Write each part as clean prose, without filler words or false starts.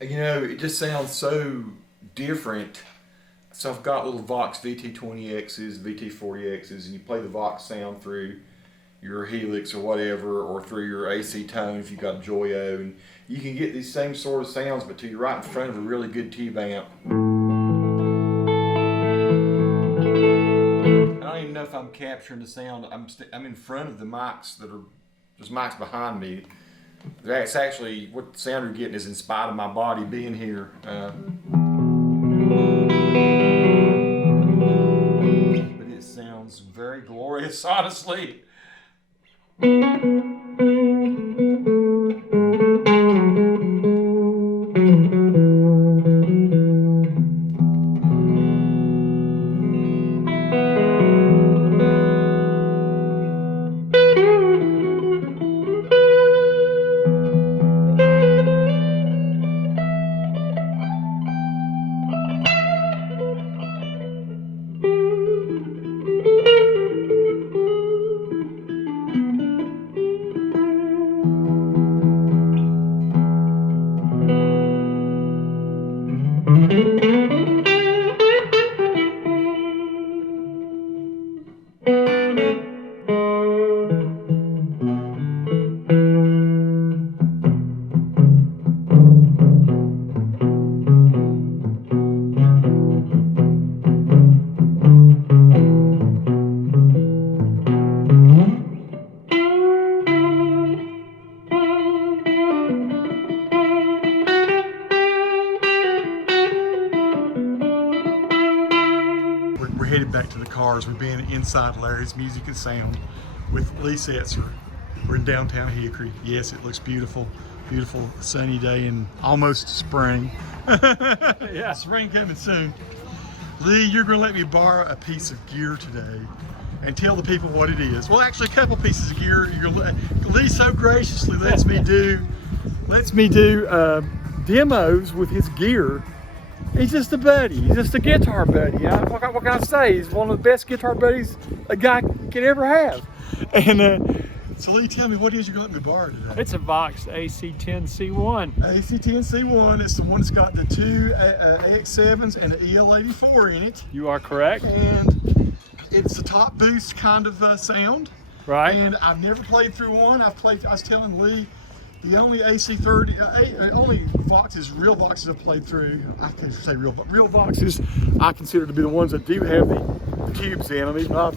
You know, it just sounds so different. So I've got little Vox VT20Xs, VT40Xs, and you play the Vox sound through your Helix or whatever, or through your AC tone if you've got a Joyo, and you can get these same sort of sounds, but till you're right in front of a really good T-vamp. I don't even know if I'm capturing the sound. I'm in front of the mics that are, there's mics behind me. That's actually what the sound you're getting is in spite of my body being here. But it sounds very glorious, honestly. We're headed back to the cars. We've been inside Larry's Music and Sound with Lee Setzer. We're in downtown Hickory. Yes, it looks beautiful. Beautiful sunny day and almost spring. Yeah, spring coming soon. Lee, you're gonna let me borrow a piece of gear today and tell the people what it is. Well, actually a couple pieces of gear. Lee so graciously lets me do demos with his gear. He's just a buddy. He's just a guitar buddy. What can I say? He's one of the best guitar buddies a guy could ever have. And so Lee, tell me, what it is you're going to let me borrow today? It's a Vox AC10C1. AC10C1. It's the one that's got the two AX7s and the EL84 in it. You are correct. And it's a top boost kind of sound. Right. And I've never played through one. I was telling Lee, the only AC30, only Voxes, real Voxes I've played through, I can't say real Voxes, I consider to be the ones that do have the cubes in them. Even though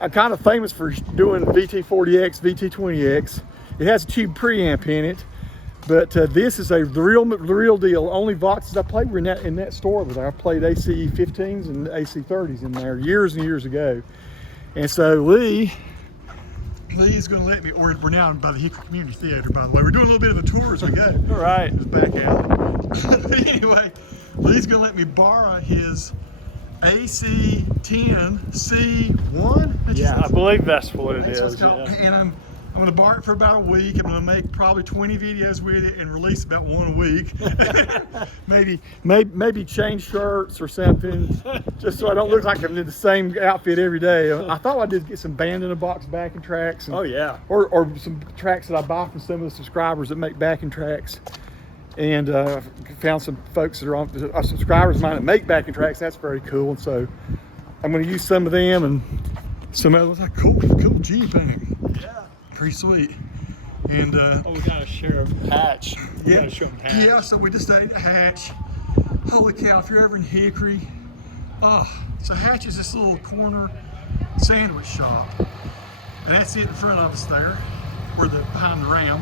I'm kind of famous for doing VT40X, VT20X. It has a tube preamp in it, but this is the real deal. Only Voxes I played were in that store over there. I played AC15s and AC30s in there years and years ago. And so Lee is going to let me, we're now by the Hickory Community Theater, by the way. We're doing a little bit of a tour as we go. All right. It's back alley. But anyway, Lee's going to let me borrow his AC10C1. Yeah, I believe that's what it is. Yeah. And I'm going to borrow it for about a week. I'm going to make probably 20 videos with it and release about one a week. maybe change shirts or something, just so I don't look like I'm in the same outfit every day. I thought I did get some band in a box backing tracks. And, oh yeah. Or some tracks that I buy from some of the subscribers that make backing tracks. And found some folks that are subscribers of mine that make backing tracks. That's very cool. And so I'm going to use some of them and some others. Like cool G bang. Yeah. Pretty sweet. And we got to share a hatch. We yeah, got to show them hatch. Yeah. So we just ate a Hatch. Holy cow! If you're ever in Hickory, so Hatch is this little corner sandwich shop, and that's it in front of us there. We're behind the Ram.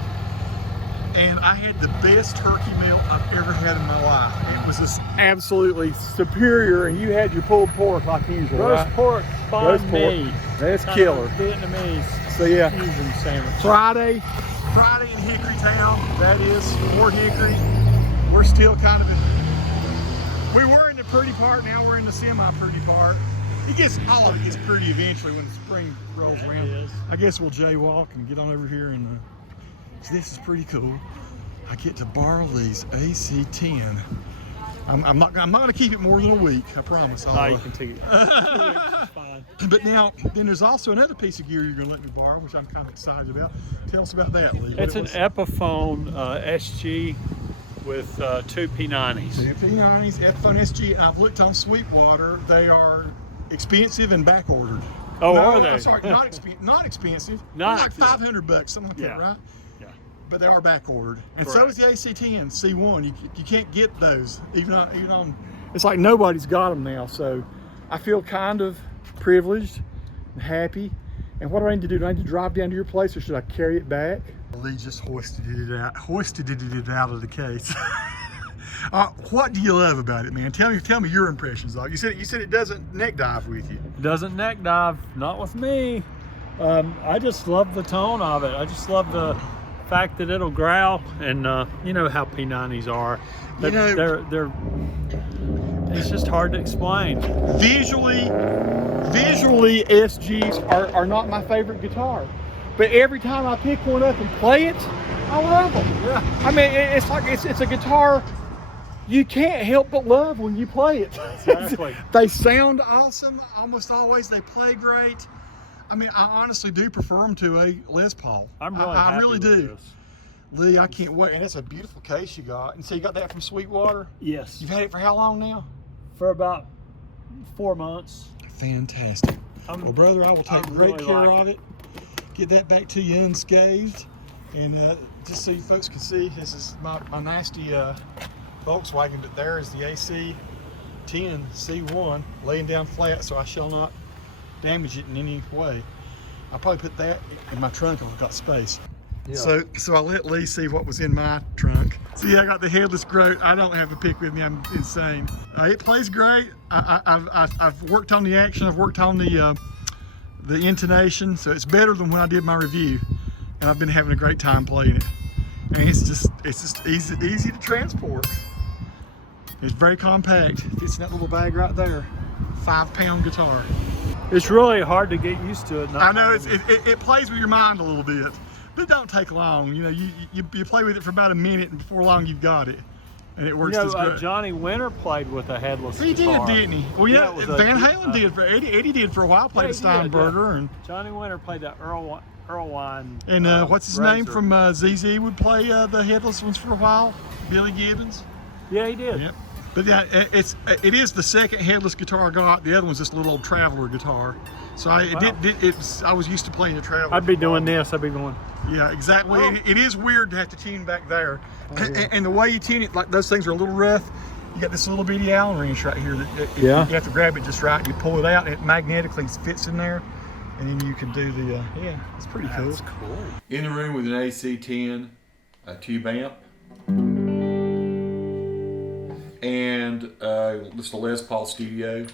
And I had the best turkey meal I've ever had in my life. It was just absolutely superior, and you had your pulled pork like usual, Roast right? pork, Roast banh pork. mi. That's Kind killer. of Vietnamese So yeah, fusion sandwich. Friday in Hickory Town, that is Fort Hickory. We're still kind of we were in the pretty part, now we're in the semi-pretty part. All of it gets pretty eventually when the spring rolls Yeah, around. it is. I guess we'll jaywalk and get on over here and so this is pretty cool. I get to borrow Lee's AC10. I'm not going to keep it more than a week, I promise. You can take it. 2 weeks is fine. But now, then there's also another piece of gear you're going to let me borrow, which I'm kind of excited about. Tell us about that, Lee. It's an Epiphone SG with two P90s. The P90s, Epiphone SG, and I've looked on Sweetwater. They are expensive and back ordered. Oh, No, are they? I'm sorry, not expensive. Not like expensive. $500, something like that, right? Yeah. But they are back ordered, and so Correct. is the AC10C1. You can't get those even on. It's like nobody's got them now, so I feel kind of privileged and happy. And what do I need to do? Do I need to drive down to your place, or should I carry it back? Lee just hoisted it out of the case. What do you love about it, man? Tell me your impressions, dog. You said it doesn't neck dive with you. It doesn't neck dive, not with me. I just love the tone of it. I just love the fact that it'll growl, and you know how P90s are. They're it's just hard to explain. Visually, SGs are not my favorite guitar, but every time I pick one up and play it, I love them. Yeah. I mean, it's like it's a guitar you can't help but love when you play it. Exactly. They sound awesome. Almost always they play great. I mean, I honestly do prefer them to a Les Paul. I'm really I happy really with do. this. Lee, I can't wait. And it's a beautiful case you got. And so you got that from Sweetwater? Yes. You've had it for how long now? For about 4 months. Fantastic. Well, brother, I will take great really care like of it. Get that back to you unscathed. And just so you folks can see, this is my nasty Volkswagen, but there is the AC10C1 laying down flat, so I shall not damage it in any way. I'll probably put that in my trunk if I've got space. Yeah. So I let Lee see what was in my trunk. See, I got the Headless Groat. I don't have the pick with me. I'm insane. It plays great. I've worked on the action. I've worked on the intonation, so it's better than when I did my review. And I've been having a great time playing it. And it's just easy to transport. It's very compact. Fits in that little bag right there. 5-pound guitar. It's really hard to get used to it. I know it plays with your mind a little bit, but it don't take long. You know, you play with it for about a minute, and before long you've got it, and it works as great. Johnny Winter played with a Headless guitar. He did, didn't he? Well, yeah, it was Van Halen did for Eddie did for a while. Played a Steinberger, and Johnny Winter played the Erlewine. And what's his name Razor. from ZZ would play the Headless ones for a while. Billy Gibbons. Yeah, he did. Yep. But yeah, it is the second Headless guitar I got. The other one's this little old Traveler guitar. So I was used to playing the Traveler. I'd be doing this. I'd be going. Yeah, exactly. Oh. It is weird to have to tune back there. Oh, yeah. And the way you tune it, like those things are a little rough. You got this little bitty Allen wrench right here. You have to grab it just right. You pull it out, and it magnetically fits in there. And then you can do the, yeah, it's pretty cool. That's cool. In the room with an AC10, a tube amp, and this is the Les Paul Studio.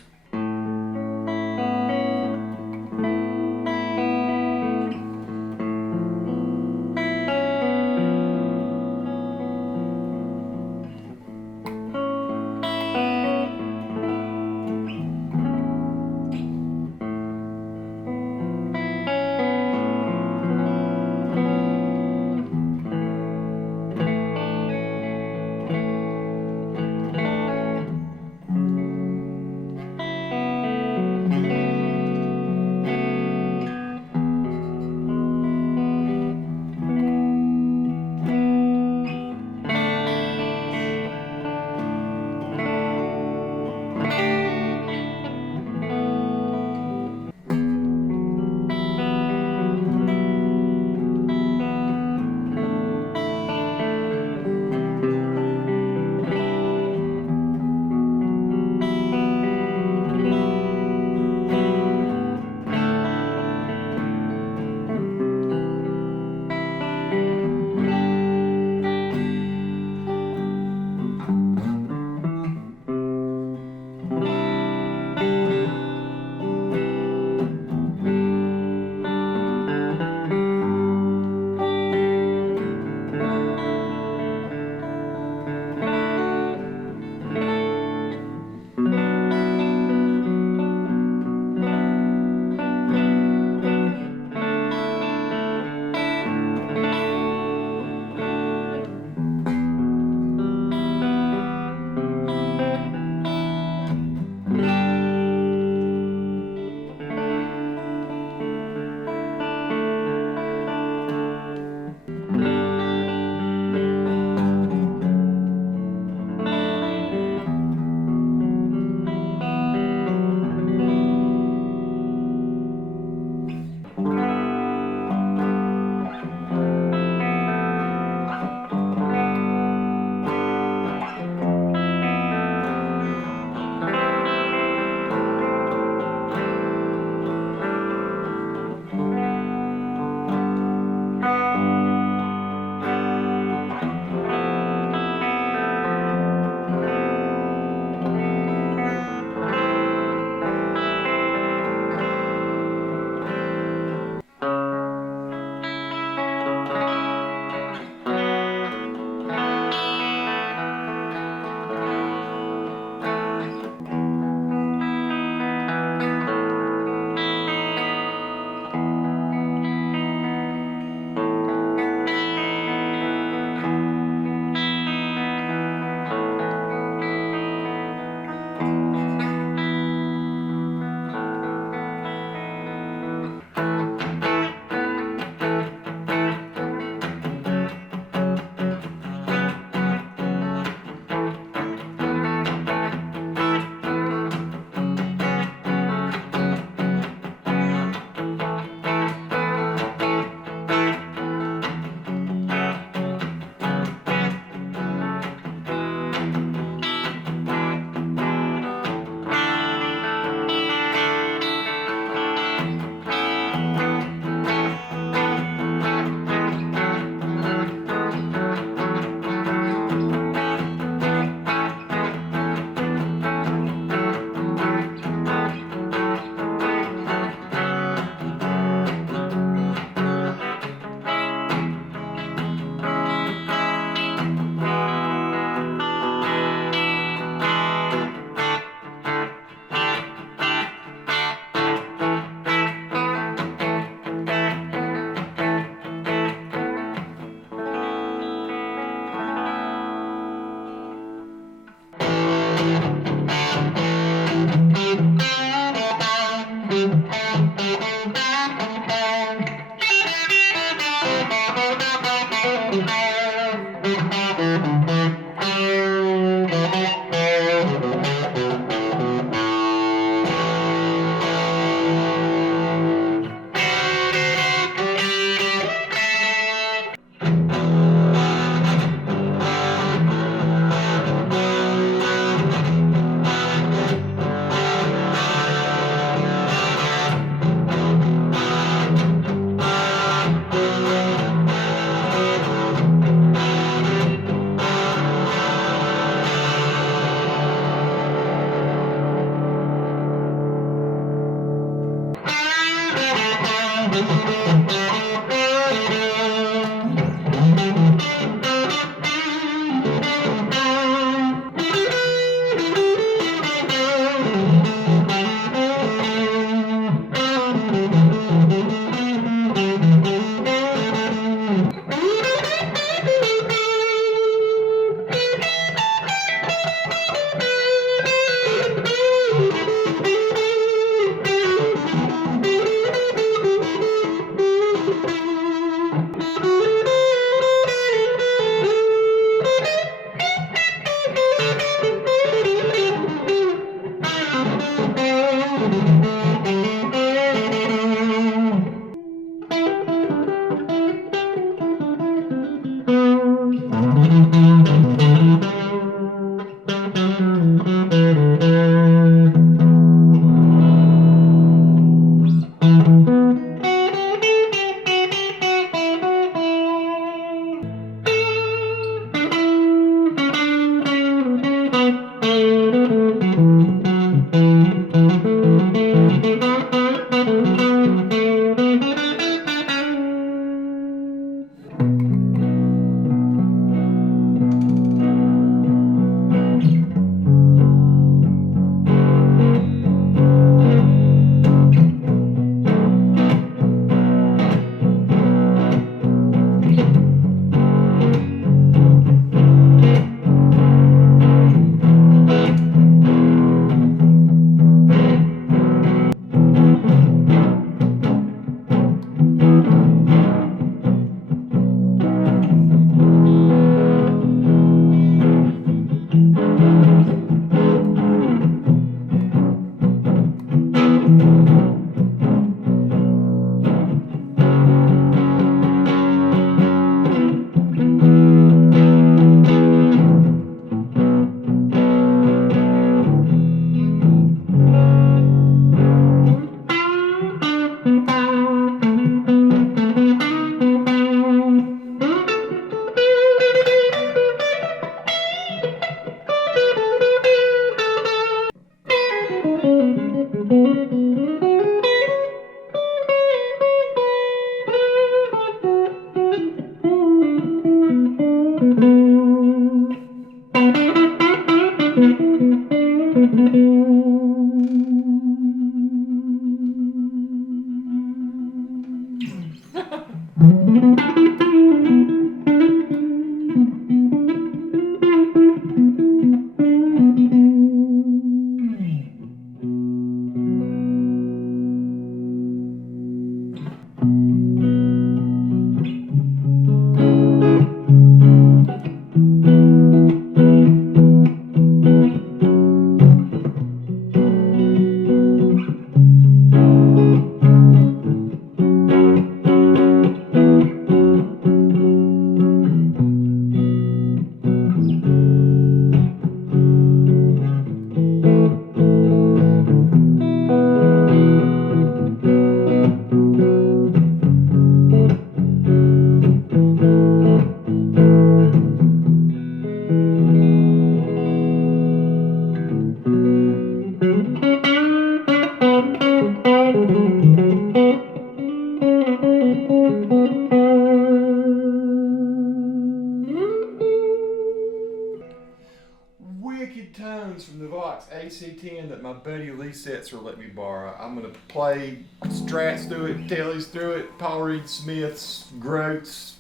wicked tones from the Vox AC10 that my buddy Lee Setzer let me borrow. I'm gonna play Strats through it, Tellys through it, Paul Reed Smiths, Groats,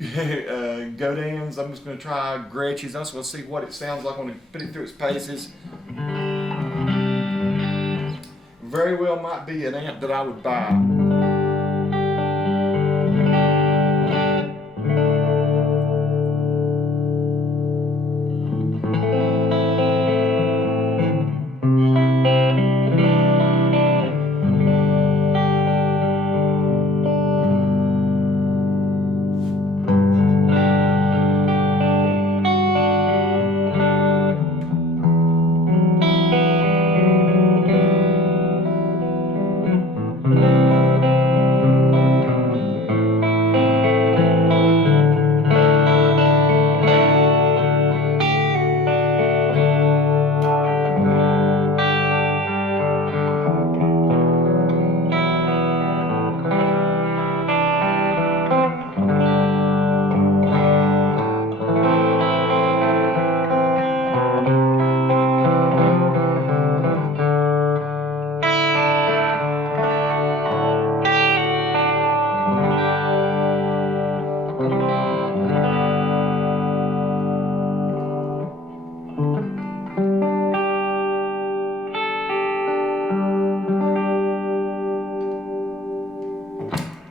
Godins. I'm just gonna try Gretches. I'm just gonna see what it sounds like when I put it through its paces. Very well might be an amp that I would buy.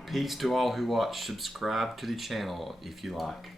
Peace to all who watch. Subscribe to the channel if you like.